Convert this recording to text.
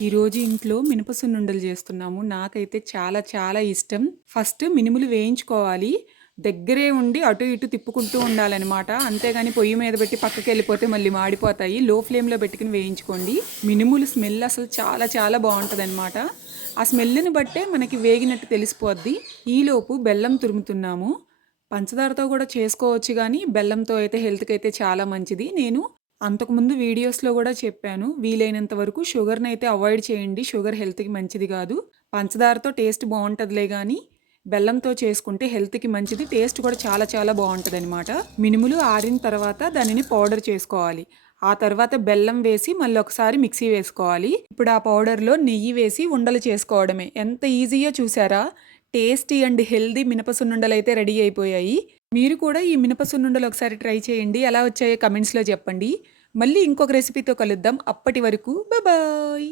ఈరోజు ఇంట్లో మినప సున్నుండలు చేస్తున్నాము. నాకైతే చాలా చాలా ఇష్టం. ఫస్ట్ మినుములు వేయించుకోవాలి. దగ్గరే ఉండి అటు ఇటు తిప్పుకుంటూ ఉండాలనమాట. అంతేగాని పొయ్యి మీద పెట్టి పక్కకెళ్ళిపోతే మళ్ళీ మాడిపోతాయి. లో ఫ్లేమ్‌లో పెట్టుకొని వేయించుకోండి. మినుములు స్మెల్ అసలు చాలా చాలా బావుంటదనమాట. ఆ స్మెల్‌ని బట్టే మనకి వేగినట్టు తెలిసిపోద్ది. ఈలోపు బెల్లం తురుముతున్నాము. పంచదారతో కూడా చేసుకోవచ్చు గానీ, బెల్లంతో అయితే హెల్త్‌కైతే చాలా మంచిది. నేను అంతకుముందు వీడియోస్‌లో గూడా చెప్పాను. వీలైనంత వరకు షుగర్‌నైతే అవాయిడ్ చేయండి. షుగర్ హెల్త్‌కి మంచిది గాదు. పంచదారతో టేస్ట్ బావుంటదిలే గానీ, బెల్లంతో చేసుకుంటే హెల్త్‌కి మంచిది. టేస్ట్ కూడా చాలా చాలా బావుంటదనమాట. మినుములు ఆరిన తర్వాత దానిని పౌడర్ చేసుకోవాలి. ఆ తర్వాత బెల్లం వేసి మళ్ళీ ఒకసారి మిక్సీ వేసుకోవాలి. ఇప్పుడు ఆ పౌడర్‌లో నెయ్యి వేసి ఉండలు చేసుకోవడమే. ఎంత ఈజీయో చూసారా? టేస్టీ అండ్ హెల్తీ మినప సున్నుండలైతే రెడీ అయిపోయాయి. మీరు కూడా ఈ మినప సున్నుండలు ఒకసారి ట్రై చేయండి. ఎలా వచ్చాయో కమెంట్స్‌లో చెప్పండి. మళ్ళీ ఇంకొక రెసిపీతో కలుద్దాం. అప్పటి వరకు బాయ్.